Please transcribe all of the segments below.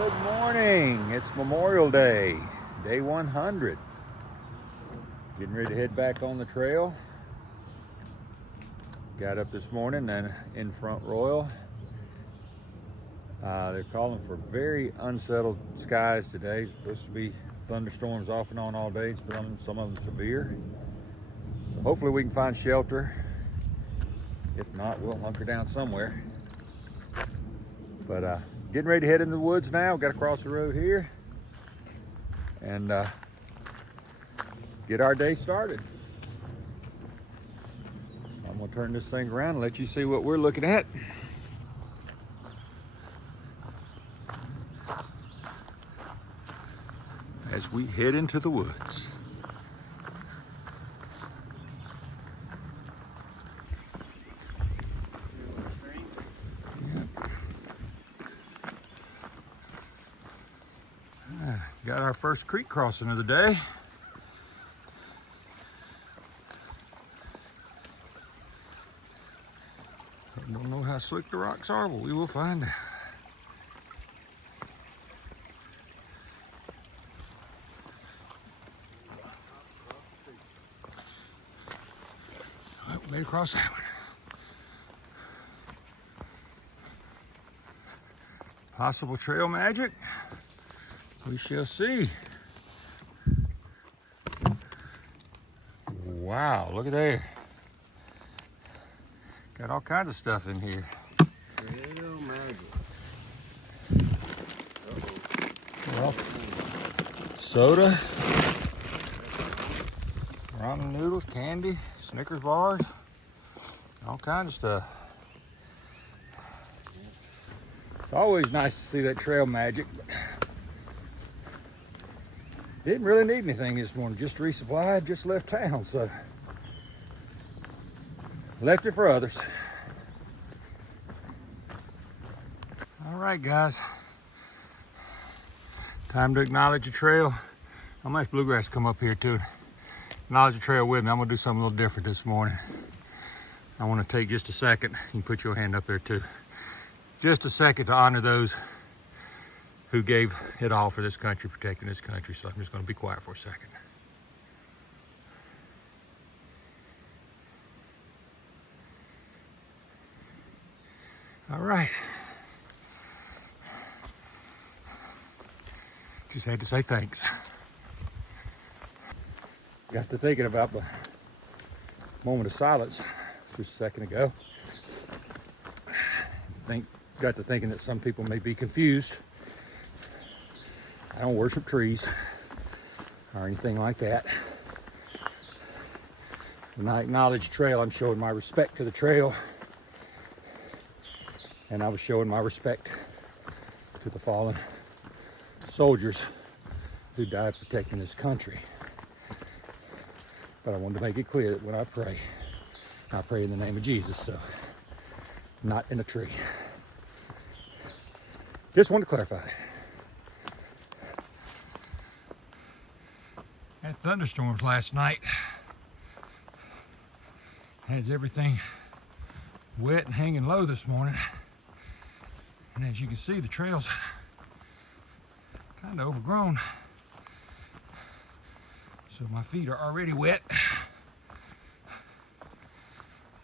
Good morning. It's Memorial Day, day 100. Getting ready to head back on the trail. Got up this morning and in Front Royal. They're calling for very unsettled skies today. It's supposed to be thunderstorms off and on all day. Some of them severe. So hopefully we can find shelter. If not, we'll hunker down somewhere. But getting ready to head into the woods now. Got to cross the road here and get our day started. I'm gonna turn this thing around and let you see what we're looking at. As we head into the woods. Got our first creek crossing of the day. I don't know how slick the rocks are, but we will find out. Well, we made it across that one. Possible trail magic. We shall see. Wow, look at there. Got all kinds of stuff in here. Trail magic. Well, soda, ramen noodles, candy, Snickers bars, all kinds of stuff. It's always nice to see that trail magic. Didn't really need anything this morning, just resupplied, just left town, so left it for others. All right, guys, time to acknowledge the trail. How much bluegrass come up here too? Acknowledge the trail with me. I'm gonna do something a little different this morning. I wanna take just a second. You can put your hand up there too. Just a second to honor those who gave it all for this country, protecting this country. So I'm just gonna be quiet for a second. All right. Just had to say thanks. Got to thinking about the moment of silence just a second ago. Got to thinking that some people may be confused. I don't worship trees or anything like that. When I acknowledge trail, I'm showing my respect to the trail. And I was showing my respect to the fallen soldiers who died protecting this country. But I wanted to make it clear that when I pray in the name of Jesus, so not in a tree. Just wanted to clarify. Had thunderstorms last night. Has everything wet and hanging low this morning. And as you can see, the trail's kind of overgrown. So my feet are already wet.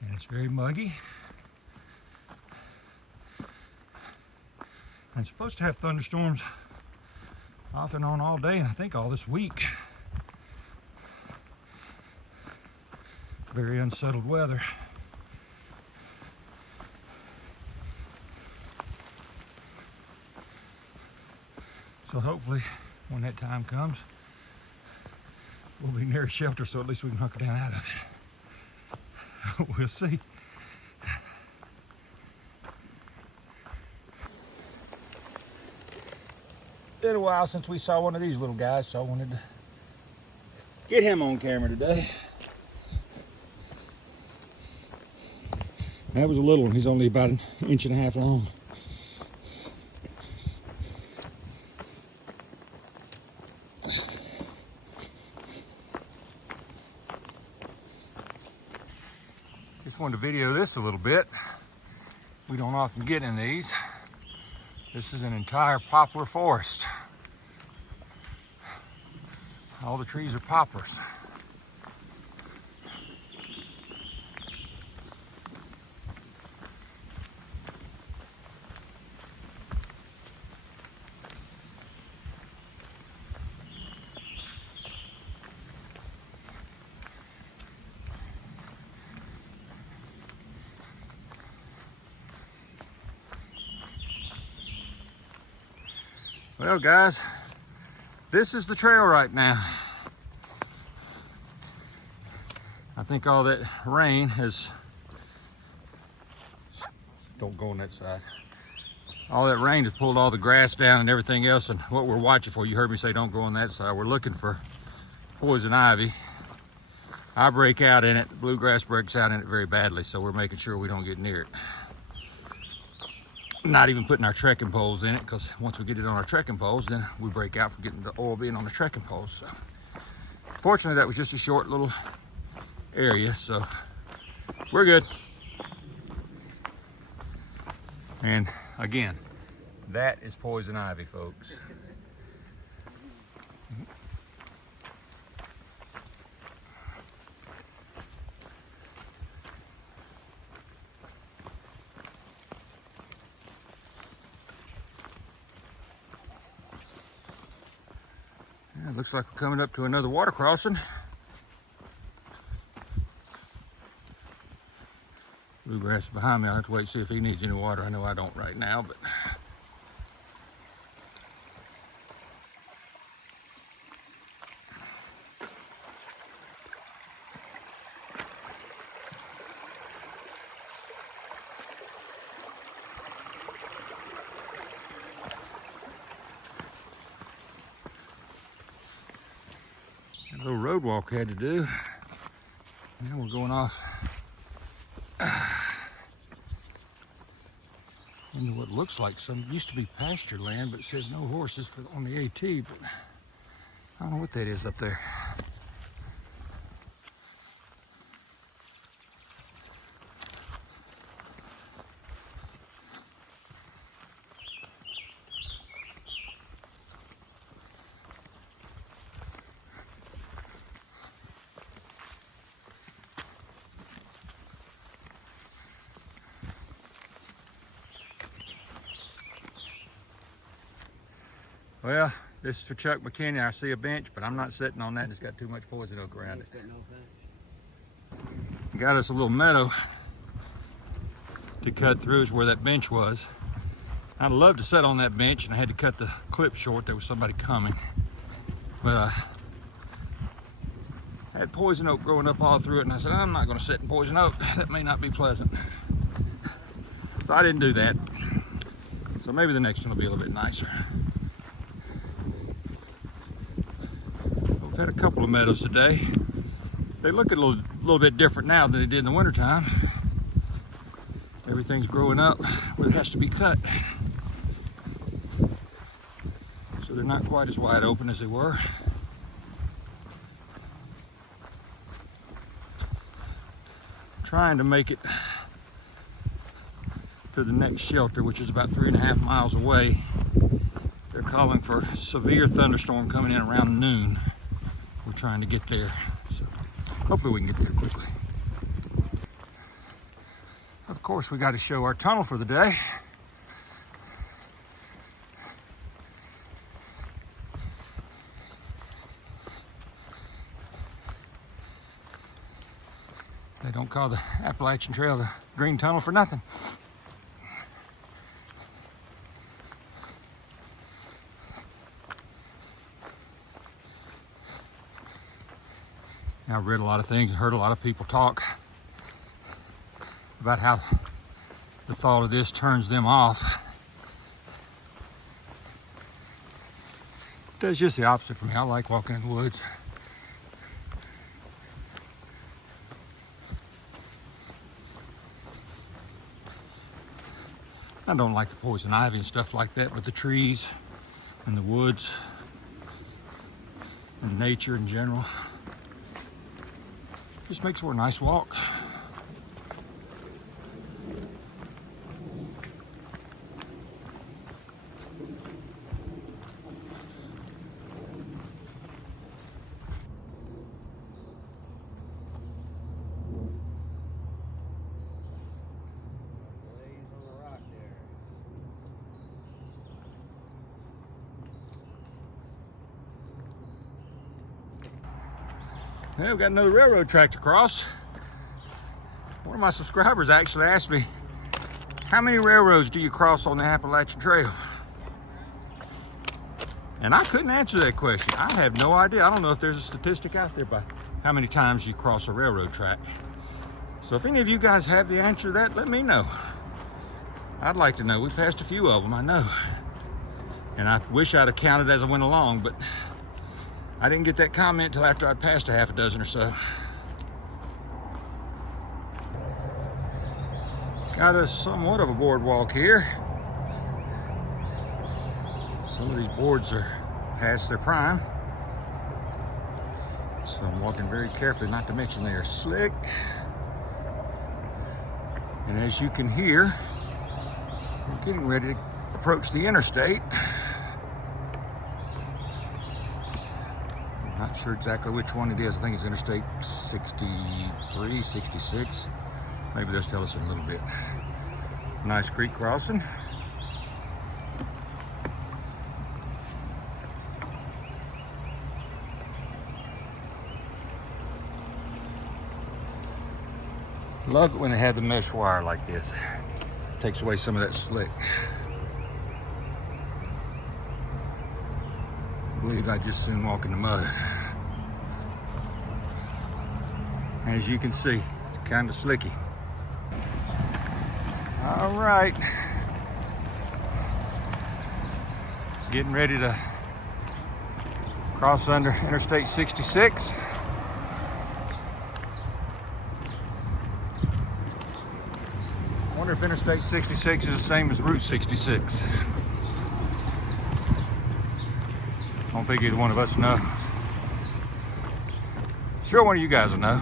And it's very muggy. I'm supposed to have thunderstorms off and on all day, and I think all this week. Very unsettled weather. So hopefully when that time comes, we'll be near a shelter, so at least we can hunker down out of it. We'll see. Been a while since we saw one of these little guys, so I wanted to get him on camera today. That was a little one. He's only about an inch and a half long. Just wanted to video this a little bit. We don't often get in these. This is an entire poplar forest. All the trees are poplars. Well, guys, this is the trail right now. I think all that rain has, don't go on that side. All that rain has pulled all the grass down and everything else, and what we're watching for, you heard me say don't go on that side. We're looking for poison ivy. I break out in it, bluegrass breaks out in it very badly, so we're making sure we don't get near it. Not even putting our trekking poles in it, because once we get it on our trekking poles, then we break out from getting the oil being on the trekking poles. So fortunately, that was just a short little area, so we're good. And again, that is poison ivy, folks. Yeah, looks like we're coming up to another water crossing. Bluegrass is behind me. I'll have to wait and see if he needs any water. I know I don't right now, but a little road walk I had to do. Now we're going off into what looks like some used to be pasture land, but it says no horses on the AT, but I don't know what that is up there. Well, this is for Chuck McKinney. I see a bench, but I'm not sitting on that. It's got too much poison oak around it. Got us a little meadow to cut through is where that bench was. I'd love to sit on that bench, and I had to cut the clip short. There was somebody coming. But I had poison oak growing up all through it, and I said, I'm not going to sit in poison oak. That may not be pleasant. So I didn't do that. So maybe the next one will be a little bit nicer. We've had a couple of meadows today. They look a little bit different now than they did in the wintertime. Everything's growing up where it has to be cut. So they're not quite as wide open as they were. Trying to make it to the next shelter, which is about 3.5 miles away. They're calling for a severe thunderstorm coming in around noon. We're trying to get there, so hopefully we can get there quickly. Of course, we got to show our tunnel for the day. They don't call the Appalachian Trail the Green Tunnel for nothing. Now, I've read a lot of things and heard a lot of people talk about how the thought of this turns them off. It does just the opposite for me. I like walking in the woods. I don't like the poison ivy and stuff like that, but the trees and the woods and nature in general just makes for a nice walk. Yeah, we got another railroad track to cross. One of my subscribers actually asked me, how many railroads do you cross on the Appalachian Trail? And I couldn't answer that question. I have no idea. I don't know if there's a statistic out there by how many times you cross a railroad track. So if any of you guys have the answer to that, let me know. I'd like to know. We passed a few of them, I know. And I wish I'd have counted as I went along, but I didn't get that comment till after I'd passed a half a dozen or so. Got us somewhat of a boardwalk here. Some of these boards are past their prime, so I'm walking very carefully, not to mention they are slick. And as you can hear, we're getting ready to approach the interstate. I'm not sure exactly which one it is. I think it's Interstate 63, 66. Maybe they'll tell us in a little bit. Nice creek crossing. Love it when they have the mesh wire like this. Takes away some of that slick. I believe I just soon walk in the mud. As you can see, it's kind of slicky. All right. Getting ready to cross under Interstate 66. I wonder if Interstate 66 is the same as Route 66. I don't think either one of us know. Sure, one of you guys will know.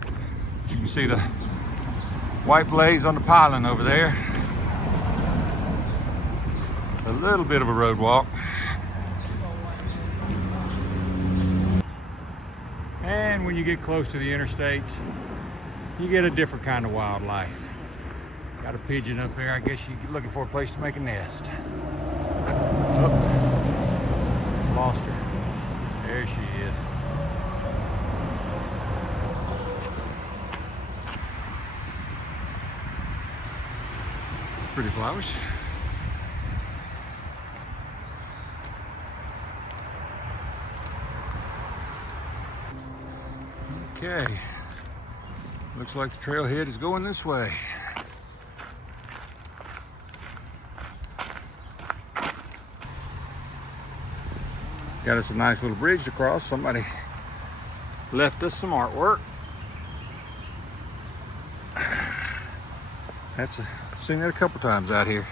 But you can see the white blaze on the piling over there. A little bit of a road walk. And when you get close to the interstates, you get a different kind of wildlife. Got a pigeon up there. I guess you're looking for a place to make a nest. Oh, lost her. There she is. Pretty flowers. Okay. Looks like the trailhead is going this way. Got us a nice little bridge to cross. Somebody left us some artwork. Seen that a couple times out here.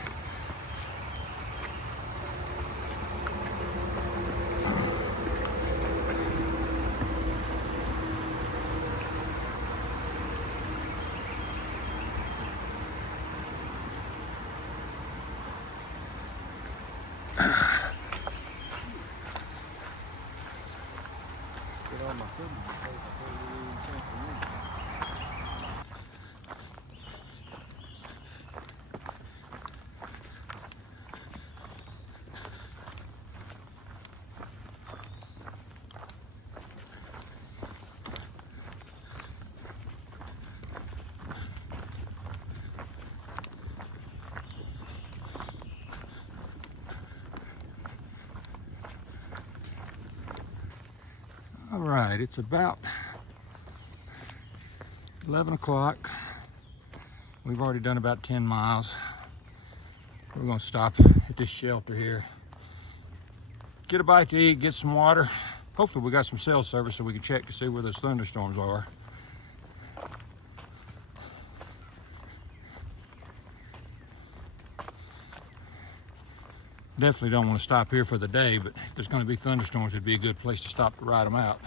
All right, it's about 11 o'clock. We've already done about 10 miles. We're gonna stop at this shelter here. Get a bite to eat, get some water. Hopefully we got some cell service so we can check to see where those thunderstorms are. Definitely don't want to stop here for the day, but if there's going to be thunderstorms, it'd be a good place to stop to ride them out.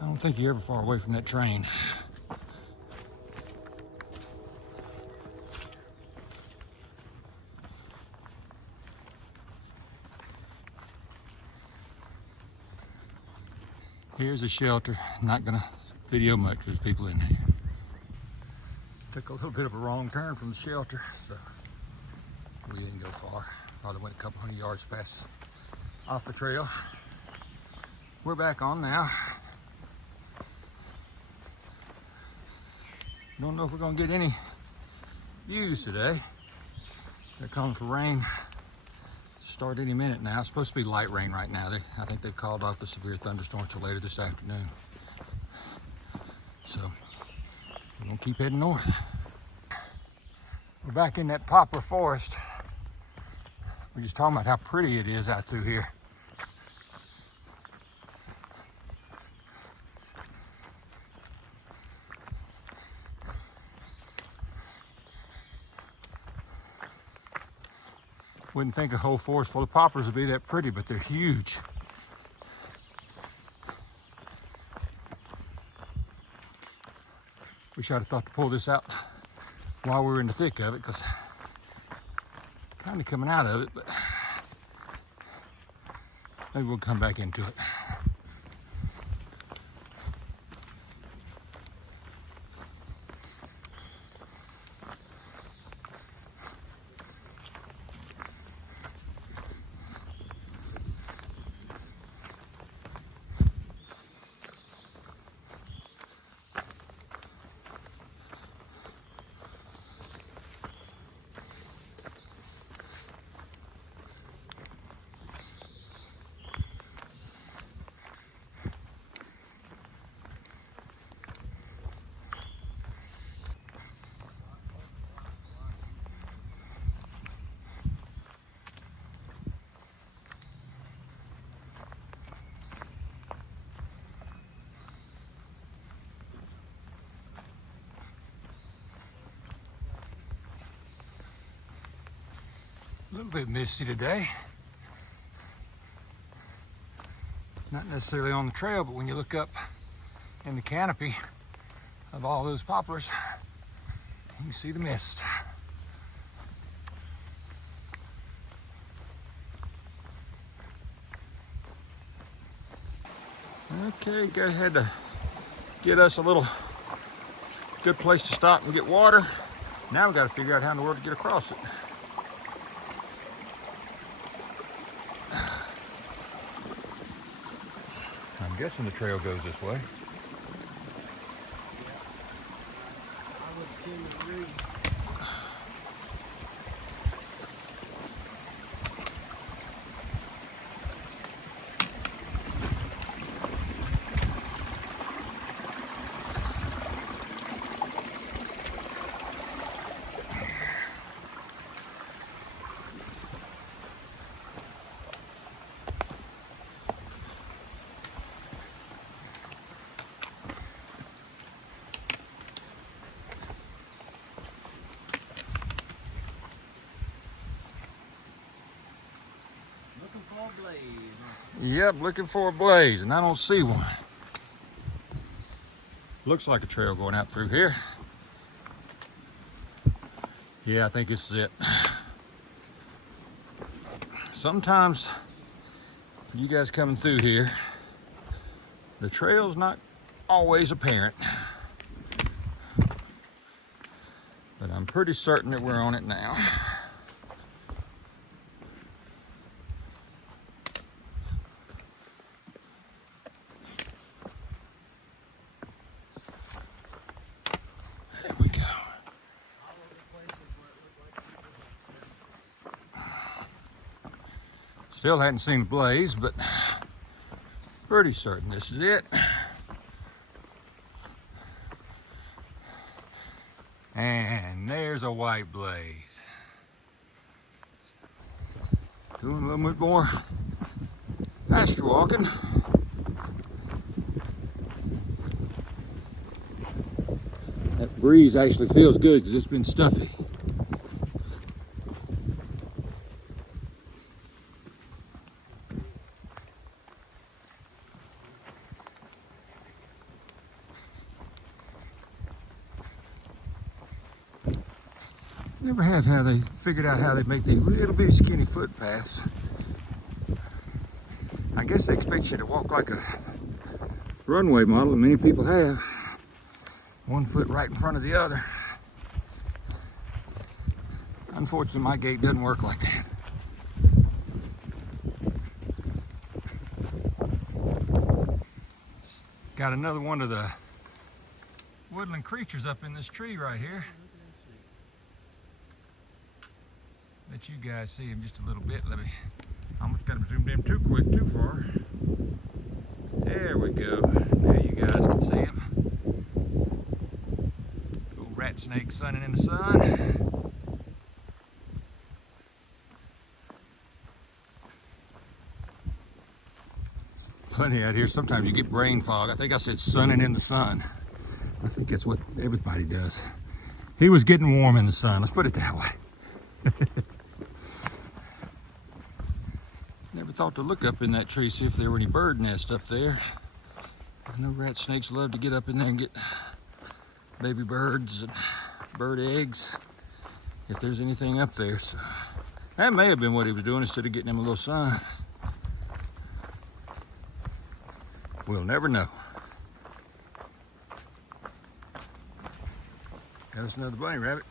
I don't think you're ever far away from that train. Here's a shelter. Not gonna video much, there's people in there. Took a little bit of a wrong turn from the shelter, so we didn't go far. Probably went a couple hundred yards past off the trail. We're back on now. Don't know if we're gonna get any views today. They're calling for rain. Start any minute now. It's supposed to be light rain right now. I think they've called off the severe thunderstorms till later this afternoon. So we're gonna keep heading north. We're back in that poplar forest. We're just talking about how pretty it is out through here. Wouldn't think a whole forest full of poplars would be that pretty, but they're huge. Wish I'd have thought to pull this out while we were in the thick of it, because kind of coming out of it, but maybe we'll come back into it. A little bit misty today. Not necessarily on the trail, but when you look up in the canopy of all those poplars, you can see the mist. Okay, guys had to get us a little good place to stop and get water. Now we got to figure out how in the world to get across it. I'm guessing the trail goes this way. I would tend to agree. Yep, looking for a blaze, and I don't see one. Looks like a trail going out through here. Yeah, I think this is it. Sometimes, for you guys coming through here, the trail's not always apparent. But I'm pretty certain that we're on it now. Still hadn't seen a blaze, but pretty certain this is it. And there's a white blaze. Doing a little bit more pasture walking. That breeze actually feels good because it's been stuffy. Never have how they figured out how they make these little bitty skinny footpaths. I guess they expect you to walk like a runway model, and many people have. One foot right in front of the other. Unfortunately, my gate doesn't work like that. Got another one of the woodland creatures up in this tree right here. Let you guys see him just a little bit. Let me, I almost got him zoomed in too quick, too far. There we go. Now you guys can see him. Little rat snake sunning in the sun. Funny out here, sometimes you get brain fog. I think I said sunning in the sun. I think that's what everybody does. He was getting warm in the sun, let's put it that way. Never thought to look up in that tree, see if there were any bird nests up there. I know rat snakes love to get up in there and get baby birds and bird eggs, if there's anything up there. So that may have been what he was doing instead of getting him a little sun. We'll never know. Got us another bunny rabbit.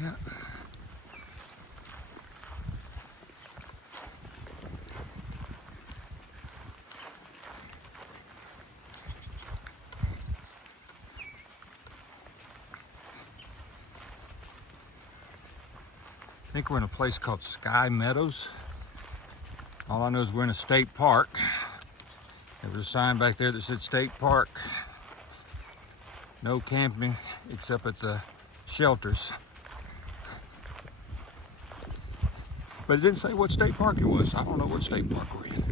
Yeah. I think we're in a place called Sky Meadows. All I know is we're in a state park. There was a sign back there that said state park. No camping except at the shelters. But it didn't say what state park it was. I don't know what state park we're in.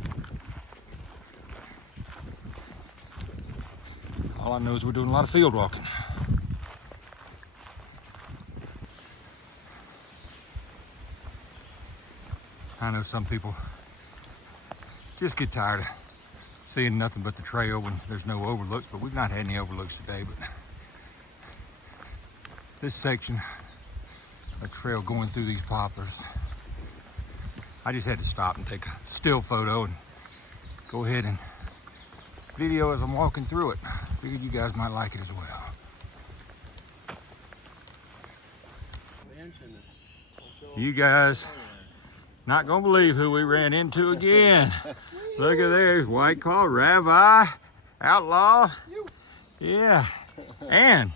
All I know is we're doing a lot of field walking. I know some people just get tired of seeing nothing but the trail when there's no overlooks, but we've not had any overlooks today. But this section of trail going through these poplars, I just had to stop and take a still photo and go ahead and video as I'm walking through it. Figured you guys might like it as well. You guys not gonna believe who we ran into again. Look at there's White Claw, Rabbi, Outlaw. Yeah, and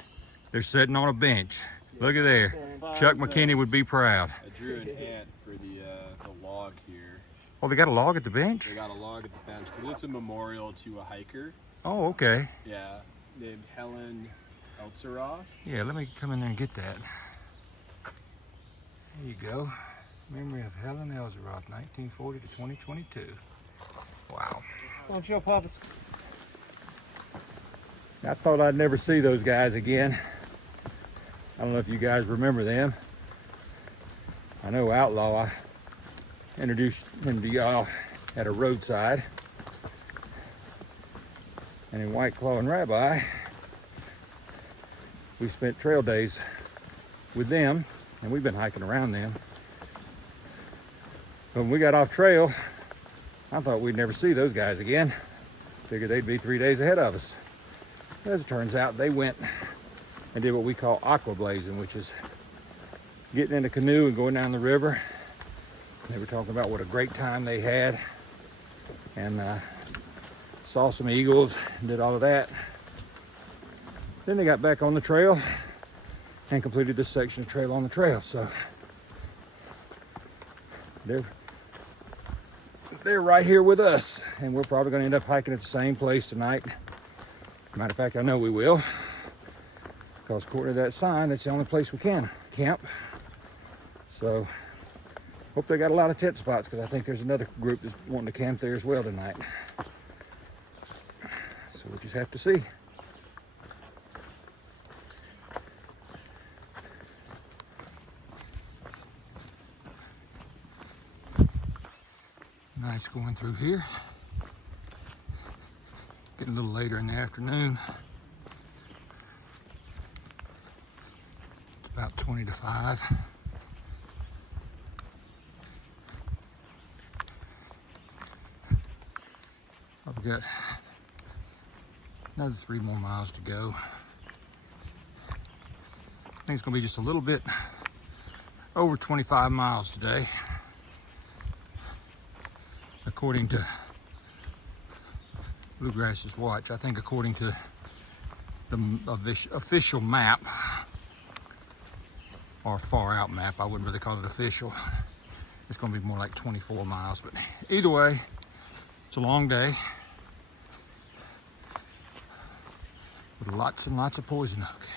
they're sitting on a bench. Look at there. Chuck McKinney would be proud. I drew an ant for the log here. Oh, they got a log at the bench? They got a log at the bench because it's a memorial to a hiker. Oh, okay. Yeah, named Helen Eltzeroth. Yeah, let me come in there and get that. There you go. Memory of Helen Eltzeroth, 1940 to 2022. Wow. Don't you, Papa? I thought I'd never see those guys again. I don't know if you guys remember them. I know Outlaw, I introduced him to y'all at a roadside. And in White Claw and Rabbi, we spent trail days with them, and we've been hiking around them. But when we got off trail, I thought we'd never see those guys again. Figured they'd be 3 days ahead of us. As it turns out, they went and did what we call aqua blazing, which is getting in a canoe and going down the river. They were talking about what a great time they had, and saw some eagles and did all of that. Then they got back on the trail and completed this section of trail on the trail. So they're right here with us, and we're probably going to end up hiking at the same place tonight. Matter of fact, I know we will, because according to that sign, that's the only place we can camp. So hope they got a lot of tent spots, because I think there's another group that's wanting to camp there as well tonight. So we'll just have to see. Nice going through here. Getting a little later in the afternoon. It's about 20 to 5. we got another 3 more miles to go. I think it's gonna be just a little bit over 25 miles today, according to Bluegrass's watch. I think according to the official map, or far out map, I wouldn't really call it official. It's gonna be more like 24 miles, but either way, it's a long day with lots and lots of poison oak.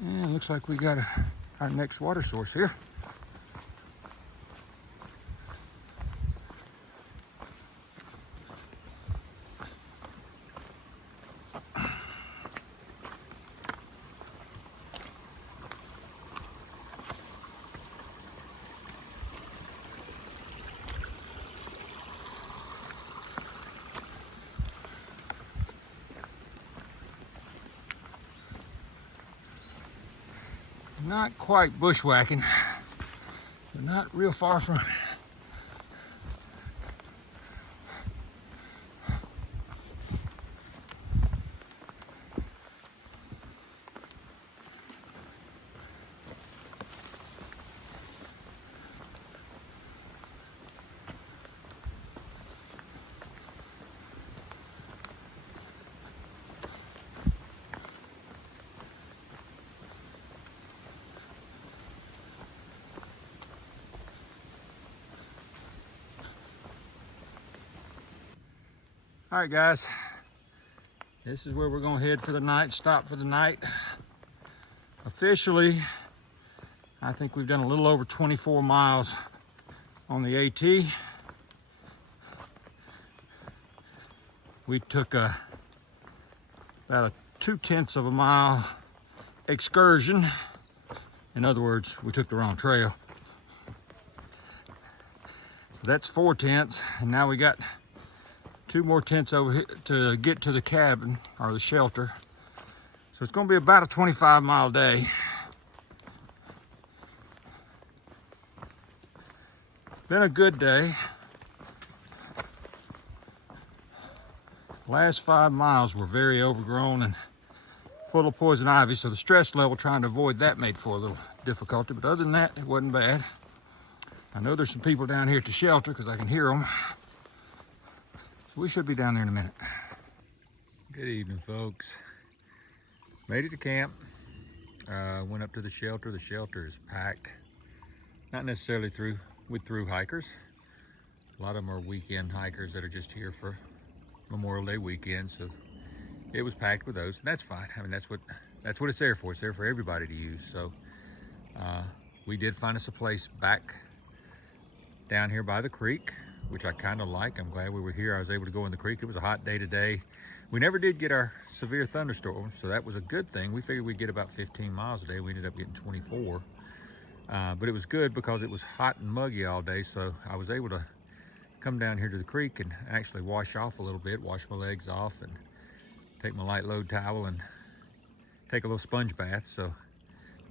Yeah, looks like we got our next water source here. Not quite bushwhacking, but not real far from it. All right, guys, this is where we're gonna head for the night, stop for the night. Officially, I think we've done a little over 24 miles on the AT. We took about a 2/10 of a mile excursion. In other words, we took the wrong trail. So that's 4/10, and now we got 2 more tents over here to get to the cabin or the shelter. So it's gonna be about a 25-mile day. Been a good day. Last 5 miles were very overgrown and full of poison ivy, so the stress level trying to avoid that made for a little difficulty, but other than that, it wasn't bad. I know there's some people down here at the shelter because I can hear them. So we should be down there in a minute. Good evening, folks. Made it to camp. Went up to the shelter. The shelter is packed. Not necessarily through hikers. A lot of them are weekend hikers that are just here for Memorial Day weekend. So it was packed with those, and that's fine. I mean, that's what it's there for. It's there for everybody to use. So we did find us a place back down here by the creek, which I kind of like. I'm glad we were here. I was able to go in the creek. It was a hot day today. We never did get our severe thunderstorms, so that was a good thing. We figured we'd get about 15 miles a day. We ended up getting 24. But it was good because it was hot and muggy all day, so I was able to come down here to the creek and actually wash off a little bit, wash my legs off, and take my light load towel and take a little sponge bath. So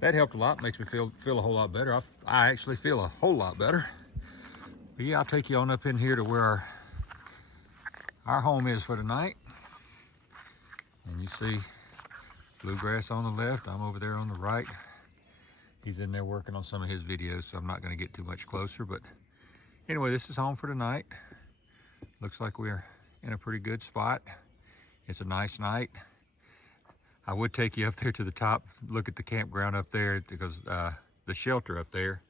that helped a lot. Makes me feel a whole lot better. I actually feel a whole lot better. But yeah, I'll take you on up in here to where our home is for tonight. And you see Bluegrass on the left. I'm over there on the right. He's in there working on some of his videos, so I'm not going to get too much closer. But anyway, this is home for tonight. Looks like we're in a pretty good spot. It's a nice night. I would take you up there to the top, look at the campground up there, because the shelter up there,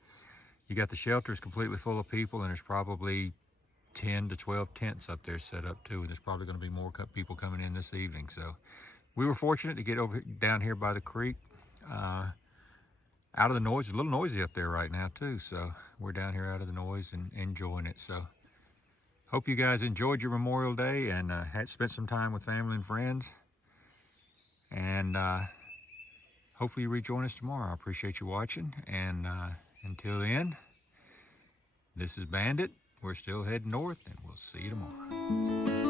you got the shelters completely full of people, and there's probably 10 to 12 tents up there set up too, and there's probably going to be more people coming in this evening. So we were fortunate to get over down here by the creek, out of the noise. It's a little noisy up there right now too, so we're down here out of the noise and enjoying it. So hope you guys enjoyed your Memorial Day and had spent some time with family and friends, and hopefully you rejoin us tomorrow. I appreciate you watching, and until then, this is Bandit. We're still heading north, and we'll see you tomorrow.